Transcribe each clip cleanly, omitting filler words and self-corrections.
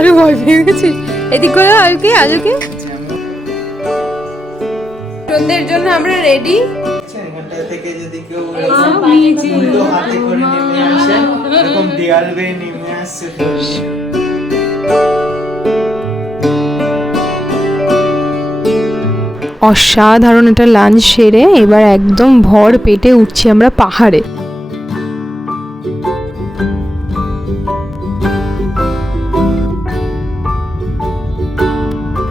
আরো ভয় পেয়ে গেছিস। এদিক করে আজকে আজকে সন্ধ্যের জন্য আমরা রেডি। এখানটা থেকে যদি কেউ উল্টো হাতে করে নেমে আসে, এরকম দেয়াল বেয়ে নেমে আসছে। অসাধারণ একটা লাঞ্চ সেরে এবার একদম ভর পেটে উঠছি আমরা পাহাড়ে।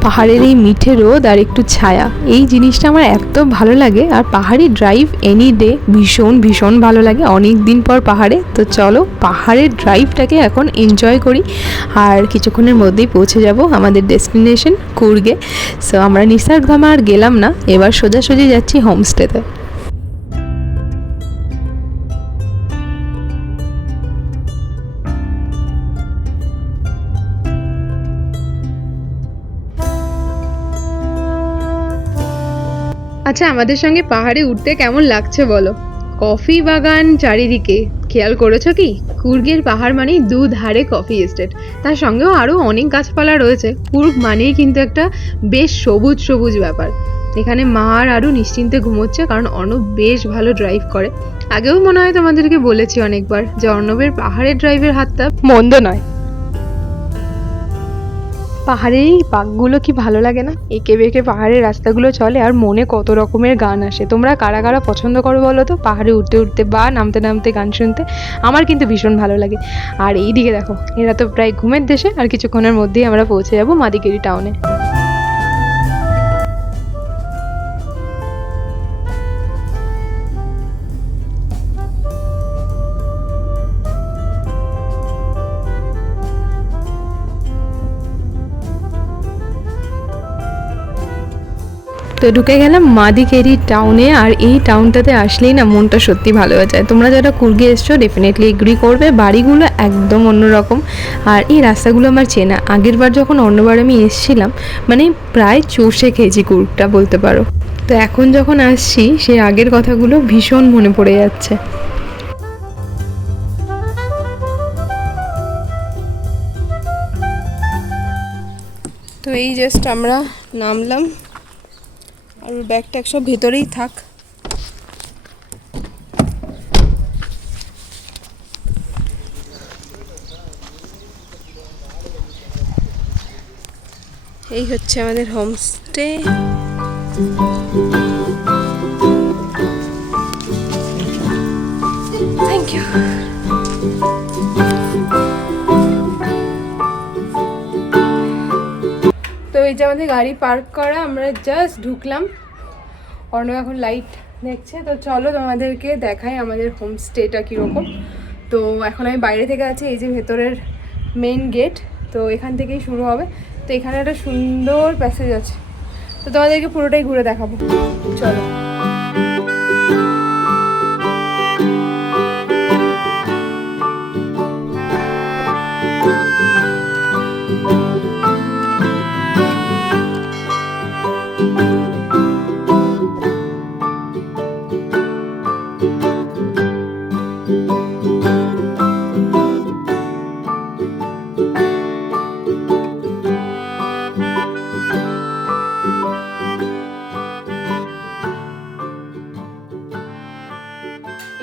পাহাড়ের এই মিঠে রোদ আর একটু ছায়া, এই জিনিসটা আমার এত ভালো লাগে। আর পাহাড়ি ড্রাইভ এনি ডে ভীষণ ভীষণ ভালো লাগে অনেক দিন পর পাহাড়ে। তো চলো পাহাড়ের ড্রাইভটাকে এখন এনজয় করি, আর কিছুক্ষণের মধ্যেই পৌঁছে যাব আমাদের ডেস্টিনেশন কুর্গে। সো আমরা নিসর্গধামে আর গেলাম না, এবার সোজাসুজি যাচ্ছি হোমস্টেতে। আচ্ছা, আমাদের সঙ্গে পাহাড়ে উঠতে কেমন লাগছে বলো? কফি বাগান চারিদিকে, খেয়াল করেছো কি? কুর্গের পাহাড় মানেই দুধারে কফি এস্টেট, তার সঙ্গেও আরও অনেক গাছপালা রয়েছে। কুর্গ মানেই কিন্তু একটা বেশ সবুজ সবুজ ব্যাপার। এখানে মা আর আরও নিশ্চিন্তে ঘুমোচ্ছে, কারণ অর্ণব বেশ ভালো ড্রাইভ করে। আগেও মনে হয় তোমাদেরকে বলেছি অনেকবার যে অর্ণবের পাহাড়ের ড্রাইভের হাতটা মন্দ নয়। পাহাড়ের এই পাকগুলো কি ভালো লাগে না? এঁকে বেঁকে পাহাড়ের রাস্তাগুলো চলে আর মনে কত রকমের গান আসে। তোমরা কারা কারা পছন্দ করো বলো তো পাহাড়ে উঠতে উঠতে বা নামতে নামতে গান শুনতে? আমার কিন্তু ভীষণ ভালো লাগে। আর এই দিকে দেখো, এরা তো প্রায় ঘুমের দেশে, আর কিছুক্ষণের মধ্যেই আমরা পৌঁছে যাবো মাদিকেরি টাউনে। তো ঢুকে গেলাম মাদিকেরি টাউনে, আর এই টাউনটাতে আসলেই না মনটা সত্যি ভালো হয়ে যায়। তোমরা যারা কুর্গে এসছো ডেফিনেটলি এগ্রি করবে, বাড়িগুলো একদম অন্যরকম। আর এই রাস্তাগুলো আমার চেনা, আগের বার যখন অন্যবার আমি এসেছিলাম মানে প্রায় চষে খেয়েছি কুর্গটা বলতে পারো। তো এখন যখন আসছি সেই আগের কথাগুলো ভীষণ মনে পড়ে যাচ্ছে। তো এই জাস্ট আমরা নামলাম, আর ওর ব্যাগ ট্যাগ সব ভেতরেই থাক। এই হচ্ছে আমাদের হোমস্টে। Thank you. তো এই যে আমাদের গাড়ি পার্ক করা, আমরা জাস্ট ঢুকলাম। অর্ণব এখন লাইট দেখছে, তো চলো তোমাদেরকে দেখাই আমাদের হোমস্টেটা কীরকম। তো এখন আমি বাইরে থেকে আছি, এই যে ভেতরের মেইন গেট, তো এখান থেকেই শুরু হবে। তো এখানে একটা সুন্দর প্যাসেজ আছে, তো তোমাদেরকে পুরোটাই ঘুরে দেখাবো, চলো।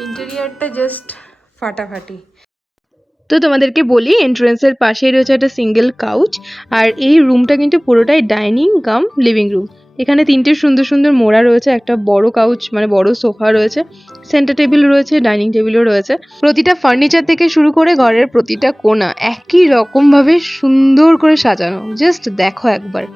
ইন্টেরিয়ারটা জাস্ট ফাটাফাটি। তো তোমাদেরকে বলি, এন্ট্রান্সের পাশেই রয়েছে একটা সিঙ্গেল কাউচ, আর এই রুমটা কিন্তু পুরোটাই ডাইনিং কাম লিভিং রুম। এখানে তিনটে সুন্দর সুন্দর মোড়া রয়েছে, একটা বড় কাউচ মানে বড় সোফা রয়েছে, সেন্টার টেবিল রয়েছে, ডাইনিং টেবিলও রয়েছে। প্রতিটা ফার্নিচার থেকে শুরু করে ঘরের প্রতিটা কোণা একই রকমভাবে সুন্দর করে সাজানো, জাস্ট দেখো একবার।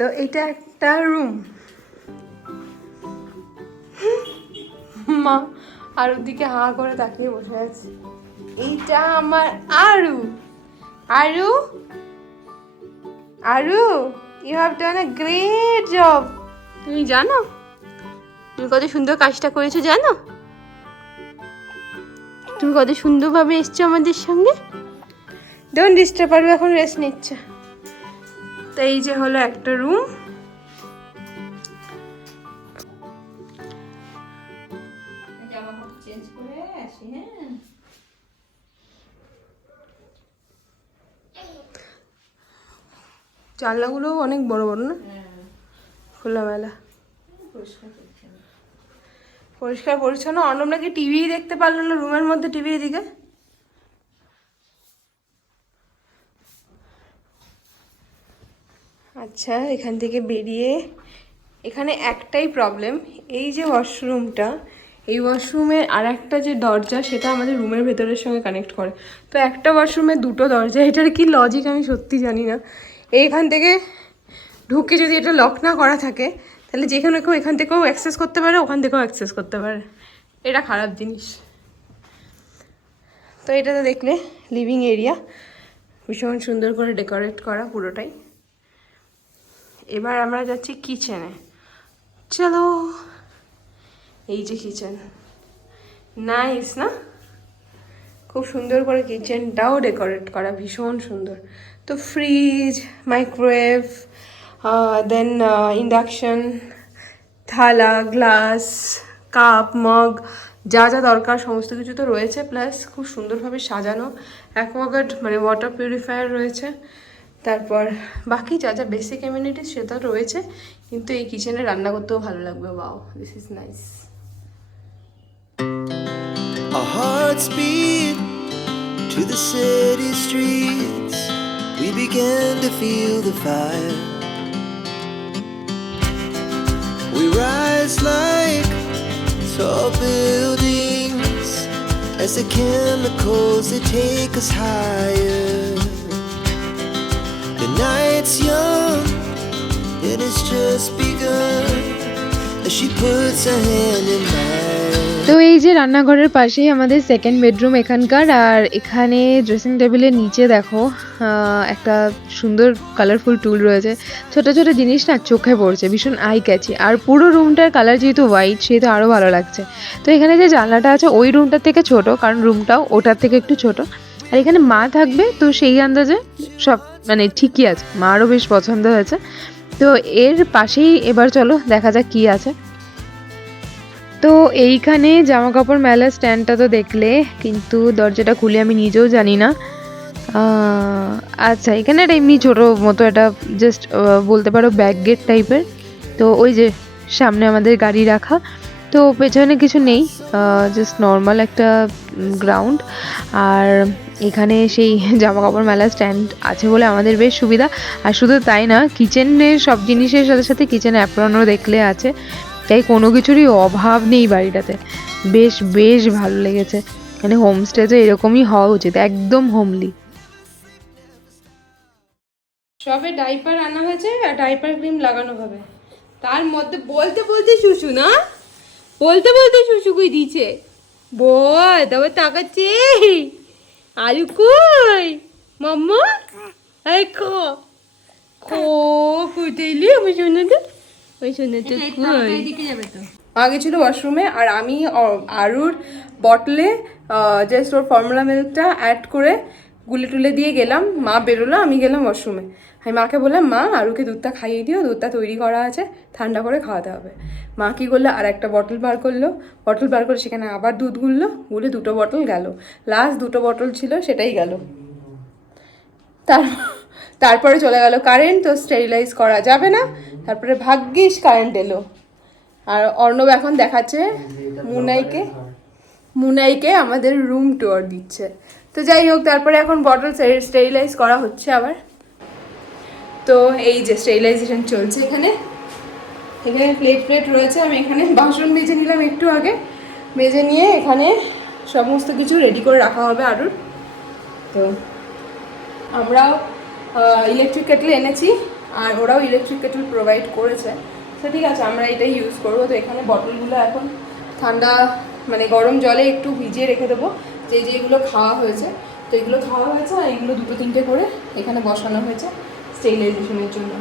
তো এটা একটা রুম, মা আর ওদিকে হা করে তাকিয়ে বসে আছে। এইটা আমার Aru. Aru, Aru, you have done a great job. তুমি জানো তুমি কত সুন্দর কাজটা করেছো জানো? তুমি কত সুন্দরভাবে এসছো আমাদের সঙ্গে। ডোন্ট ডিস্টার্ব, পারবে এখন রেস্ট নিচ্ছে। তো এই যে হলো একটা রুম। জানলাগুলো অনেক বড় বড় না, খোলামেলা, পরিষ্কার পরিচ্ছন্ন। অর্ণব নাকি টিভি দেখতে পারলো না রুমের মধ্যে, টিভি এদিকে। আচ্ছা, এখান থেকে বেরিয়ে এখানে একটাই প্রবলেম, এই যে ওয়াশরুমটা, এই ওয়াশরুমের আর একটা যে দরজা সেটা আমাদের রুমের ভেতরের সঙ্গে কানেক্ট করে। তো একটা ওয়াশরুমে দুটো দরজা, এটার কি লজিক আমি সত্যি জানি না। এইখান থেকে ঢুকে যদি এটা লক না করা থাকে তাহলে যেখানে কেউ এখান থেকেও অ্যাক্সেস করতে পারে, ওখান থেকেও অ্যাক্সেস করতে পারে। এটা খারাপ জিনিস। তো এটা তো দেখলে লিভিং এরিয়া, ভীষণ সুন্দর করে ডেকোরেট করা পুরোটাই। এবার আমরা যাচ্ছি কিচেনে, চলো। এই যে কিচেন, নাইস না? খুব সুন্দর করে কিচেনটাও ডেকোরেট করা, ভীষণ সুন্দর। তো ফ্রিজ, মাইক্রোওয়েভ, দেন ইন্ডাকশন, থালা, গ্লাস, কাপ, মগ, যা যা দরকার সমস্ত কিছু তো রয়েছে। প্লাস খুব সুন্দরভাবে সাজানো, অ্যাকোয়াগার্ড মানে ওয়াটার পিউরিফায়ার রয়েছে। তারপর বাকি যা যা বেসিক এমিউনিটিস সেটা রয়েছে, কিন্তু এই কিচেনে রান্না করতেও ভালো লাগবে। Wow, this is nice. Our hearts beat to the city streets. We began to feel the fire. We rise like tall buildings as the chemicals they take us higher. The night's young and it's just begun as she puts her hand in mine. তো এই যে রান্নাঘরের পাশেই আমাদের second bedroom এখানকার। আর এখানে dressing টেবিলের নিচে দেখো একটা সুন্দর কালারফুল টুল রয়েছে। ছোট ছোট জিনিস না চোখে পড়ছে, ভীষণ আই ক্যাচি। আর পুরো রুমটার কালার যেহেতু হোয়াইট, সেহেতু আরও ভালো লাগছে। তো এখানে যে জানলাটা আছে ওই রুমটার থেকে ছোট, কারণ রুমটাও ওটার থেকে একটু ছোট। আর এখানে মা থাকবে, তো সেই আন্দাজে সব মানে ঠিকই আছে, মারও বেশ পছন্দ হয়েছে। তো এর পাশেই এবার চলো দেখা যাক কি আছে। তো এইখানে জামা কাপড় মেলার স্ট্যান্ডটা তো দেখলে, কিন্তু দরজাটা খুলে আমি নিজেও জানি না। আচ্ছা, এখানে একটা এমনি ছোটো মতো একটা জাস্ট বলতে পারো ব্যাক গেট টাইপের। তো ওই যে সামনে আমাদের গাড়ি রাখা, তো পেছনে কিছু নেই, জাস্ট নর্মাল একটা গ্রাউন্ড। আর এখানে সেই জামা কাপড় মেলার স্ট্যান্ড আছে বলে আমাদের বেশ সুবিধা। আর শুধু তাই না, কিচেনের সব জিনিসের সাথে সাথে কিচেন অ্যাপ্রনও দেখলে আছে, তাই কোনো কিছুরই অভাব নেই বাড়িটাতে। বেশ বেশ ভালো লেগেছে। মানে হোমস্টে তো এরকমই হওয়া উচিত, একদম হোমলি। সবে ডাইপার আনা হয়েছে আর ডাইপার ক্রিম লাগানো হবে, তার মধ্যে বলতে বলতে শুশু না, বলতে বলতে শুশু কই দিয়েছে। বল, তবে তাকাচ্ছে। আলু কই মাম্মা? এই খো খো কুইতেইলি আমি শুনেতে, ওই শুনেতে কই মা গেছিল ওয়াশরুমে। আর আমি আরুর বটলে জাস্ট ওর ফর্মুলা মিল্কটা অ্যাড করে গুলে টুলে দিয়ে গেলাম। মা বেরোলো, আমি গেলাম ওয়াশরুমে। আমি মাকে বললাম, মা আরুকে দুধটা খাইয়ে দিও, দুধটা তৈরি করা আছে, ঠান্ডা করে খাওয়াতে হবে। মা কী করলো, আর একটা বটল বার করলো, বটল বার করে সেখানে আবার দুধ গুলে 2টো বটল গেল। লাস্ট 2টো বটল ছিল, সেটাই গেল। তারপরে চলে গেল কারেন্ট, তো স্টেরিলাইজ করা যাবে না। তারপরে ভাগ্যিস কারেন্ট এলো। আর অর্ণব এখন দেখাচ্ছে মুনাইকে আমাদের রুম ট্যুর দিচ্ছে। তো যাই হোক, তারপরে এখন বটল স্টেরিলাইজ করা হচ্ছে আবার। তো এই যে স্টেরিলাইজেশন চলছে এখানে প্লেট রয়েছে। আমি এখানে বাসন মেজে নিলাম একটু আগে, মেজে নিয়ে এখানে সমস্ত কিছু রেডি করে রাখা হবে আরুর। তো আমরাও ইলেকট্রিক কেটল এনেছি, আর ওরাও ইলেকট্রিক কেটল প্রোভাইড করেছে। তো ঠিক আছে, আমরা এটাই ইউজ করবো। তো এখানে বটলগুলো এখন ঠান্ডা মানে গরম জলে একটু ভিজিয়ে রেখে দেবো, যেগুলো খাওয়া হয়েছে। তো এগুলো খাওয়া হয়েছে, আর এগুলো 2-3টে করে এখানে বসানো হয়েছে স্টেরিলাইজেশনের জন্য।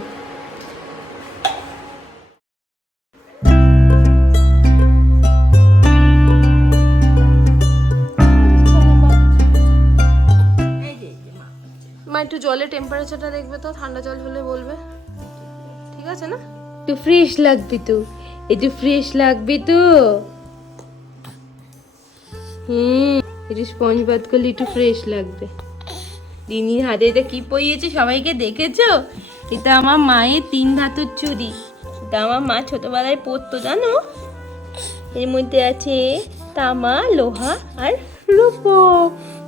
একটু জলের টেম্পারেচারটা দেখবে তো, ঠান্ডা জল হলে বলবে, ঠিক আছে না? একটু ফ্রেশ লাগবে তো, একটু ফ্রেশ লাগবে তো। একটু স্পঞ্জ বাদ করলে একটু ফ্রেশ লাগবে। দিনির হাতে এটা কি পরিয়েছে সবাইকে দেখেছো? এটা আমার মায়ের 3 ধাতুর চুড়ি। এটা আমার মা ছোটবেলায় পরতো জানো। এর মধ্যে আছে তামা, লোহা আর রূপো।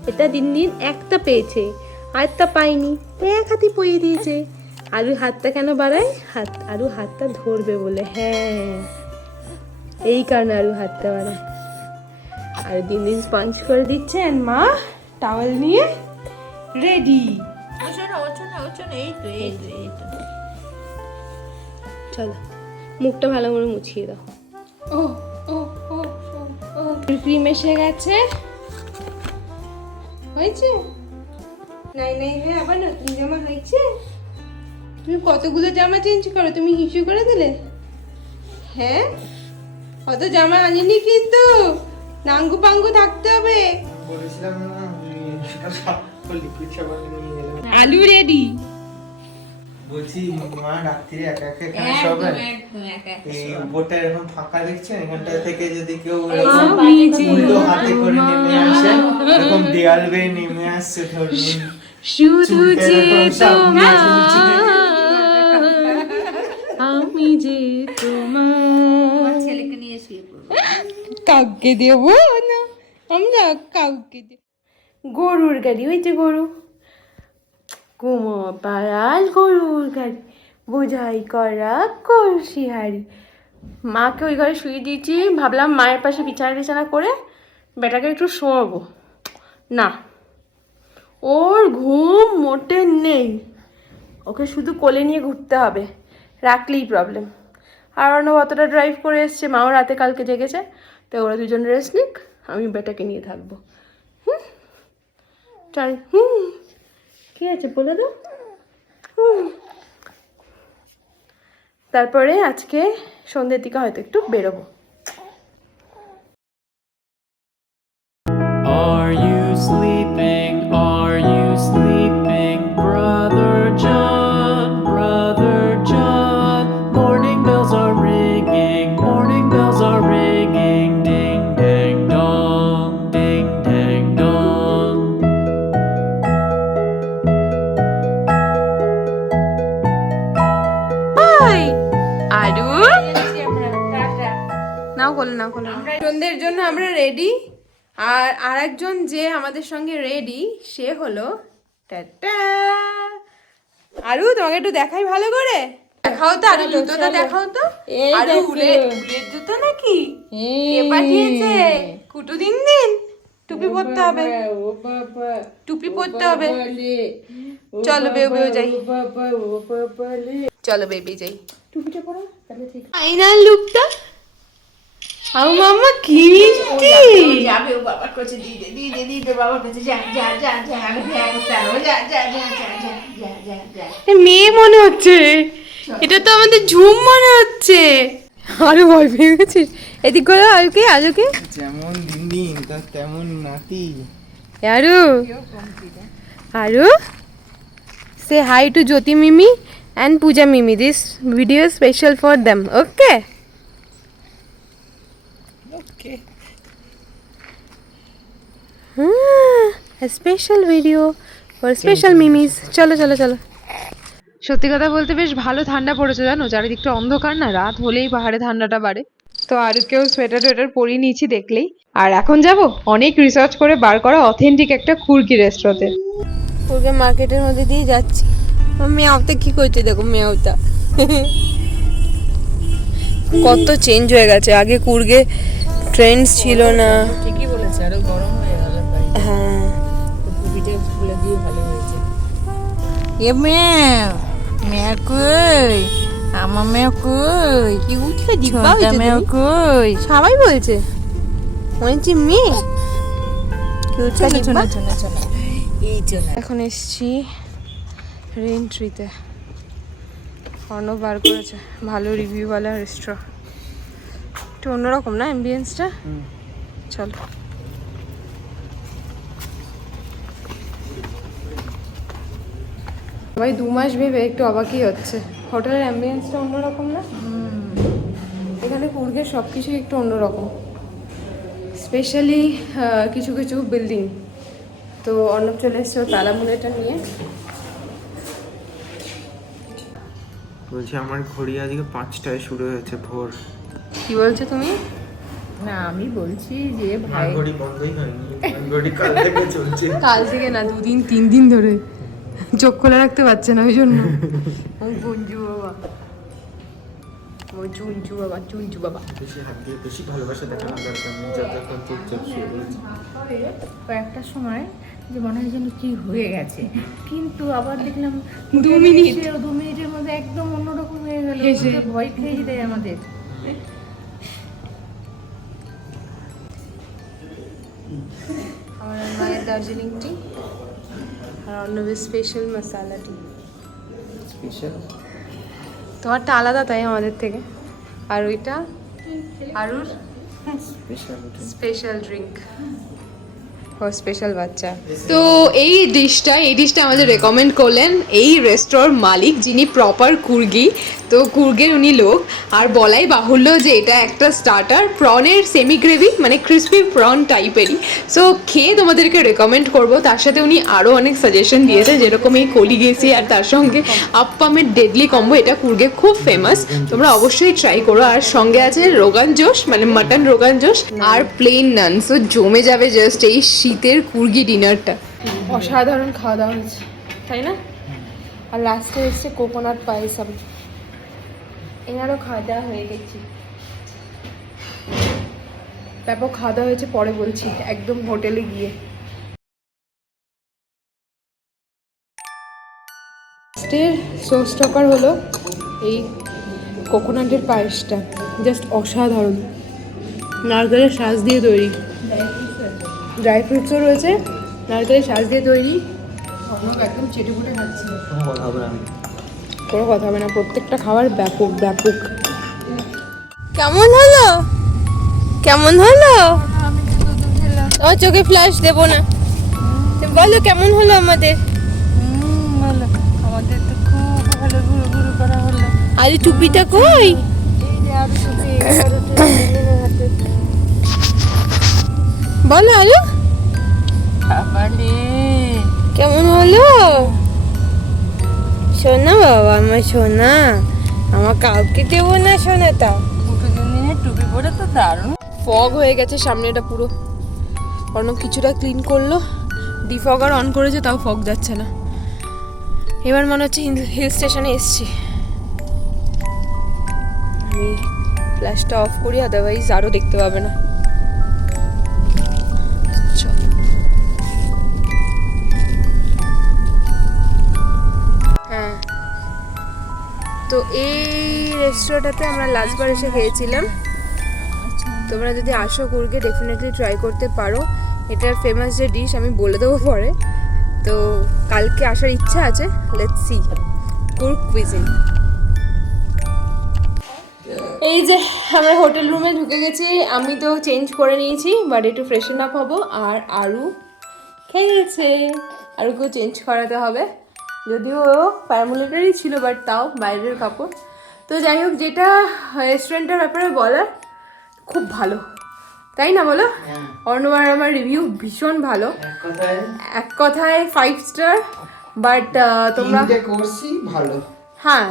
এটা দিন একটা পেয়েছে, আরেকটা পাইনি, তো এক হাতে পরিয়ে দিয়েছে। আরু হাতটা কেন বাড়ায়? আরু হাতটা ধরবে বলে। হ্যাঁ, এই কারণে আরু হাতটা বাড়ায়। আর দিন স্পঞ্জ করে দিচ্ছে, আর মা টাওয়েল নিয়ে রেডি। চলো মুখটা ভালো করে মুছিয়ে দাও। ও ও ও ও ক্রিম এসে গেছে, হয়েছে? নাই নাই হ্যাঁ, আবার নতুন জামা হয়েছে। তুমি কতগুলো জামা চেঞ্জ করো, তুমি হিসু করে দিলে? হ্যাঁ, অত জামা আনিনি কিন্তু, নাঙ্গু পাঙ্গু থাকতে হবে। বলেছিলাম না লিকুইড সাবান নিয়ে এলাম। আলু রেডি। বলছি মা রাত্রিরে একা একা এখানে শোবেন? এই উপরটা এরকম ফাঁকা দেখছেন, এখানটা থেকে যদি কেউ এরকম উল্টো হাতে করে নেমে আসে, এরকম দেয়াল বেয়ে নেমে আসছে ধরুন, শুধু যে তোমার, আমি যে তোমার ছেলেকে নিয়ে শুয়ে পড়ব। কাউকে দেব না, আমরা কাউকে দেব। গরুর গাড়ি, ওই যে গরু, কুমো পাড়াল গরুর গাড়ি, বোঝাই করা কলসি হাড়ি। মাকে ওই ঘরে শুয়ে দিয়েছি, ভাবলাম মায়ের পাশে বিছানা টিছানা করে বেটাকে একটু শোয়াবো। না, ওর ঘুম মোটে নেই, ওকে শুধু কোলে নিয়ে ঘুরতে হবে, রাখলেই প্রবলেম। আর অন্য অতটা ড্রাইভ করে এসছে, মাও রাতে কালকে জেগেছে, তো ওরা দুজন রেস্ট নিক, আমি বেটাকে নিয়ে থাকবো। চল। কি আছে বলে দাও। তারপরে আজকে সন্ধ্যের দিকে হয়তো একটু বেরোবো। Are you sleeping? Are you sleeping, Brother John? Brother John, morning bells are ringing, morning bells are ringing, ding dang dong, ding dang dong. আরু নাও করলে নাও করলে। সন্ধ্যের জন্য আমরা রেডি, আর আরেকজন যে আমাদের সঙ্গে রেডি সে হলো টাটা আরু। তোমাকে একটু দেখাই ভালো করে, দেখাও তো আরু, জুতোটা দেখাও তো। আরু উলের জুতো নাকি? কে পাঠিয়েছে? কুটু দিন দিন। টুপি পরতে হবে, টুপি পরতে হবে। চলো বেবি যাই, চলো বেবি যাই। টুপিটা পরো তাহলে ঠিক। ফাইনাল লুকটা আও মামা কি মিষ্টি। যাবে ও বাবার কাছে দিদে দিদে দিদে বাবার কাছে যা যা যা যা আমি ভ্যাগ করতে হবে যা যা যা যা যা যা যা যা। মেয়ে মনে হচ্ছে, এটা তো আমাদের ঝুম মনে হচ্ছে। আরো ভয় পেয়ে গেছিস? এদিক করে আজকে আজকে যেমন দিন দিন তার তেমন নাতি। আরু আরু say hi to Jyoti Mimi and Pooja Mimi. This video is special for them. Okay? Okay. A special video for special Mimis. চলো চলো চলো। সত্যি কথা বলতে বেশ ভালো ঠান্ডা পড়েছে জানো, চারিদিকটা অন্ধকার না, রাত হলেই পাহাড়ে ঠান্ডাটা বাড়ে। তো আরুকেও সোয়েটার টোয়েটার পরিয়ে নিয়েছি দেখলেই। আর এখন যাব অনেক রিসার্চ করে বার করা অথেন্টিক একটা কুর্কি রেস্টুরেন্টে। কুর্গে মার্কেটের মধ্যে দিয়ে যাচ্ছি। মেয়াওতে কি করছে দেখো, মেয়াওটা কত চেঞ্জ হয়ে গেছে। আগে কুর্গে ট্রেন্ডস ছিল না। ঠিকই বলেছে, আরো গরম হয়ে গেল। হ্যাঁ, টুপিটা খুলে দিয়ে ভালো হয়েছে। এ মেয়ে মেয়ে কই, আমার মেয়ে কই, কি উঠে দিবা ছোট্ট মেয়ে কই। সবাই বলছে বলছি মেয়ে কি উঠে চলো দিবা। চলো চলো চলো, এই চলো। এখন এসছি রেন্ট্রিতে, অর্ণব বার করেছে ভালো রিভিউওয়ালা রেস্টুরেন্ট, একটু অন্যরকম না অ্যাম্বিয়েন্সটা। চলো ভাই 2 মাস ভেবে একটু অবাকই হচ্ছে। হোটেলের অ্যাম্বিয়েন্সটা অন্যরকম না? এখানে কুর্গের সব কিছুই একটু অন্যরকম, স্পেশালি কিছু কিছু বিল্ডিং। তো অর্ণব চলে এসছে ওর তালামুড়েটা নিয়ে। বলছি আমার ঘড়ি আজকে 5টায় শুরু হয়েছে ভোর। কি বলছো তুমি? না আমি বলছি যে আমার ভাই ঘড়ি বন্ধই হয়নি, আমার ঘড়ি কাল থেকে চলছে। কাল থেকে না, 2 দিন 3 দিন ধরে চোখ খোলা রাখতে পারছে না, ওই জন্য। ও গুঞ্জু বাবা, ও চুঞ্চু বাবা, চুঞ্চু বাবা। বেশি হাত দিয়ে বেশি ভালোবাসা দেখানো দরকার নেই, যতক্ষণ চুপচাপ শুয়ে রয়েছে। কয়েকটা সময় যে মনে হয় যেন কি হয়ে গেছে, কিন্তু আবার দেখলাম 2 মিনিট 2 মিনিটের মধ্যে একদম অন্যরকম হয়ে গেল, হেসে। ভয় খেয়ে দেয় আমাদের। আমার মায়ের দার্জিলিং টি আর অর্ণবের স্পেশাল মশালা টি। স্পেশাল তোমারটা আলাদা তাই আমাদের থেকে, আর ওইটা আরুর স্পেশাল ড্রিঙ্ক, ও স্পেশাল বাচ্চা। তো এই ডিশটা আমাদের রেকমেন্ড করলেন এই রেস্টুরেন্ট মালিক, যিনি প্রপার কুর্গি। তো কুর্গের উনি লোক, আর বলাই বাহুল্য যে এটা একটা স্টার্টার প্রনের সেমি গ্রেভি, মানে ক্রিসপি প্রন টাইপেরই। সো খেয়ে তোমাদেরকে রেকমেন্ড করব। তার সাথে উনি আরও অনেক সাজেশন দিয়েছে, যেরকম এই কলি গেছি আর তার সঙ্গে আপ্পামের ডেডলি কম্বো, এটা কুর্গে খুব ফেমাস, তোমরা অবশ্যই ট্রাই করো। আর সঙ্গে আছে রোগান জোশ, মানে মাটন রোগান জোশ আর প্লেন নান। সো জমে যাবে জাস্ট এই শীতের কুর্গি ডিনারটা। অসাধারণ খাওয়া দাওয়া হয়েছে, তাই না? আর লাস্টে এসছে কোকোনাট পায়েসাম। এনারও খাওয়া দাওয়া হয়ে গেছে, ব্যাপক খাওয়া দাওয়া হয়েছে, পরে বলছি একদম হোটেলে গিয়ে। লাস্টের সোস টকার হলো এই কোকোনাটের পায়েসটা, জাস্ট অসাধারণ, নারকেলের শাঁস দিয়ে তৈরি, ড্রাই ফ্রুটসও রয়েছে, নারকেলের শাঁস দিয়ে তৈরি। অর্ণব একদম চেটেপুটে খাচ্ছে, কোনো কথা হবে না, প্রত্যেকটা খাবার ব্যাপক ব্যাপক। কেমন হলো? কেমন হলো? আমার চোখে ফ্ল্যাশ দেবো না, বলো কেমন হলো আমাদের? আমাদের তো খুব ভালো ঘুরু ঘুরু করা হলো। আরে টুপিটা কই? বলো আলু কেমন হলো? সোনা বাবা, আমার সোনা, আমার কাউকে দেবো না সোনাটা। টুপি পরে তো দারুণ। ফগ হয়ে গেছে সামনেটা পুরো। অর্ণব কিছুটা ক্লিন করলো, ডিফগার অন করেছে, তাও ফগ যাচ্ছে না। এবার মনে হচ্ছে হিল স্টেশনে এসছি। আমি ফ্ল্যাশটা অফ করি, আদারওয়াইজ আরও দেখতে পাবে না। চল। হ্যাঁ, তো এই রেস্টুরেন্টটাতে আমরা লাস্টবার এসে খেয়েছিলাম। তোমরা যদি আসো কুর্গে ডেফিনেটলি ট্রাই করতে পারো। এটার ফেমাস যে ডিশ আমি বলে দেবো পরে। তো কালকে আসার ইচ্ছা আছে, লেটস সি কুর্গ কুইজিন। এই যে আমরা হোটেল রুমে ঢুকে গেছি, আমি তো চেঞ্জ করে নিয়েছি, বাট একটু ফ্রেশন আপ হবো। আর আরু খেয়েছে, আরুকেও চেঞ্জ করাতে হবে, যদিও প্যারামিলিটারি ছিল, বাট তাও বাইরের কাপড়। তো যাই হোক, যেটা রেস্টুরেন্টের ব্যাপারে বলার, খুব ভালো, তাই না বলো? অর্ণব আর আমার রিভিউ ভীষণ ভালো, এক কথায় 5 স্টার। বাট তোমরা কোর্সই ভালো, হ্যাঁ,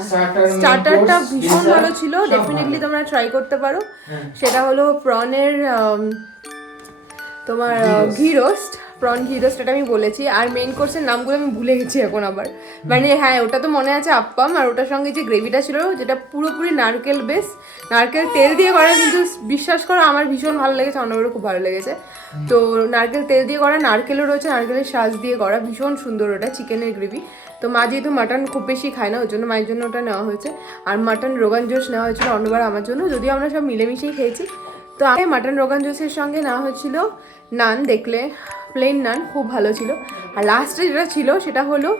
স্টার্টারটা course, ভীষণ dessert ভালো ছিল, সব ডেফিনেটলি ভালো। তোমরা ট্রাই করতে পারো। সেটা হলো প্রনের তোমার ঘি রোস্ট, প্রন ঘি রোস্ট, এটা আমি বলেছি। আর মেইন কোর্সের নামগুলো আমি ভুলে গেছি এখন আবার, মানে হ্যাঁ ওটা তো মনে আছে, আপ্পাম। আর ওটার সঙ্গে যে গ্রেভিটা ছিল, যেটা পুরোপুরি নারকেল বেস, নারকেল তেল দিয়ে করা, কিন্তু বিশ্বাস করো আমার ভীষণ ভালো লেগেছে, অন্যবারও খুব ভালো লেগেছে। তো নারকেল তেল দিয়ে করা, নারকেলও রয়েছে, নারকেলের শাঁস দিয়ে করা, ভীষণ সুন্দর ওটা, চিকেনের গ্রেভি। তো মা যেহেতু মাটন খুব বেশি খায় না, ওই জন্য মায়ের জন্য ওটা নেওয়া হয়েছে। আর মাটন রোগান জোশ নেওয়া হয়েছিল অন্যবার আমার জন্য, যদিও আমরা সব মিলেমিশেই খেয়েছি। তো আমি মাটন রোগান জোশের সঙ্গে নেওয়া হয়েছিল নান, দেখলে প্লেন নান, খুব ভালো ছিল। আর লাস্টে যেটা ছিল সেটা হলো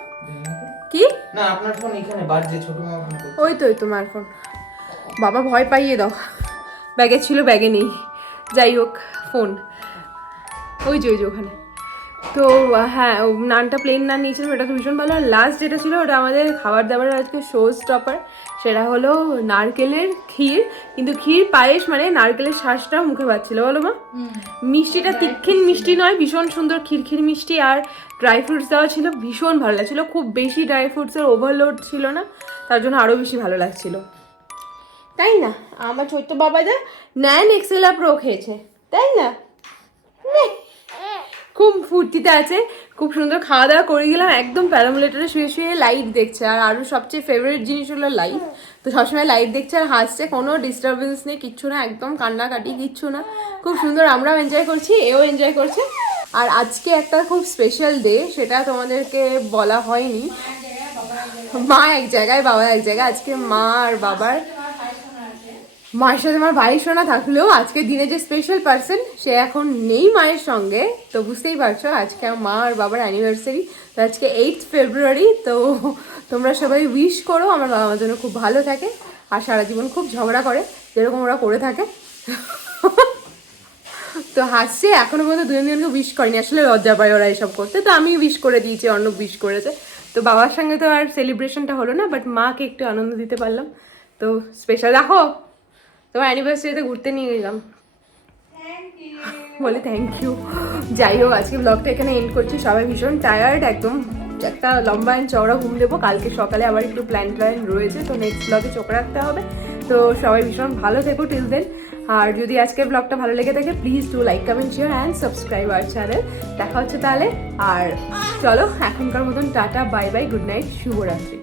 কি, না আপনার ফোন এখানে বাজছে, ছোট মামা ফোন করছে। ওই তো তোমার ফোন, বাবা ভয় পাইয়ে দাও, ব্যাগে ছিল ব্যাগে নেই, যাই হোক ফোন ওই যে ওখানে। তো হ্যাঁ, নানটা প্লেন নান নিয়েছিলাম, এটা তো ভীষণ ভালো। আর লাস্ট যেটা ছিল ওটা আমাদের খাবার দাবারের আজকে শো স্টপার, সেটা হলো নারকেলের ক্ষীর। কিন্তু ক্ষীর পায়েস মানে নারকেলের শ্বাসটাও মুখে পাচ্ছিল, বলো মা? মিষ্টিটা তীক্ষ্ণ মিষ্টি নয়, ভীষণ সুন্দর খিরখির মিষ্টি। আর ড্রাই ফ্রুটস দেওয়া ছিল, ভীষণ ভালো লাগছিলো। খুব বেশি ড্রাই ফ্রুটসের ওভারলোড ছিল না, তার জন্য আরও বেশি ভালো লাগছিলো, তাই না? আমার ছোট্ট বাবাদা ন্যান এক্সেলা প্রো খেয়েছে, তাই না? খুব ফুর্তিতে আছে, খুব সুন্দর খাওয়া দাওয়া করে গেলাম, একদম প্যারামোলেটারে শুয়ে শুয়ে লাইট দেখছে। আর আরও সবচেয়ে ফেভারিট জিনিস হলো লাইট, তো সবসময় লাইট দেখছে আর হাসছে, কোনো ডিস্টারবেন্স নেই, কিচ্ছু না, একদম কান্নাকাটি কিচ্ছু না, খুব সুন্দর। আমরাও এনজয় করছি, এও এনজয় করছে। আর আজকে একটা খুব স্পেশাল ডে, সেটা তোমাদেরকে বলা হয়নি। মা এক জায়গায়, বাবা এক জায়গায়। আজকে মা আর বাবার, মায়ের সাথে আমার ভাই সোনা থাকলেও আজকে দিনে যে স্পেশাল পার্সন সে এখন নেই মায়ের সঙ্গে, তো বুঝতেই পারছো আজকে মা আর বাবার অ্যানিভার্সারি। তো আজকে 8th ফেব্রুয়ারি। তো তোমরা সবাই উইশ করো আমার বাবা আমার জন্য খুব ভালো থাকে আর সারা জীবন খুব ঝগড়া করে, যেরকম ওরা করে থাকে। তো হাসছে, এখনো পর্যন্ত দুজনকে উইশ করেনি, আসলে লজ্জা পায় ওরা এসব করতে। তো আমি উইশ করে দিয়েছি, অর্ণব উইশ করেছে। তো বাবার সঙ্গে তো আর সেলিব্রেশনটা হলো না, বাট মাকে একটু আনন্দ দিতে পারলাম। তো স্পেশাল। দেখো তোমার অ্যানিভার্সারিতে ঘুরতে নিয়ে গেলাম, বলে থ্যাংক ইউ। যাই হোক, আজকে ব্লগটা এখানে এন্ড করছি। সবাই ভীষণ টায়ার্ড, একদম একটা লম্বা অ্যান্ড চওড়া ঘুম দেবো। কালকে সকালে আবার একটু প্ল্যান রয়েছে, তো নেক্সট ব্লগে চোখ রাখতে হবে। তো সবাই ভীষণ ভালো থেকো টিল দেন। আর যদি আজকের ব্লগটা ভালো লেগে থাকে please do like, comment, share and subscribe our channel. দেখা হচ্ছে তাহলে। আর চলো এখনকার মতন tata, bye bye, good night, শুভরাত্রি।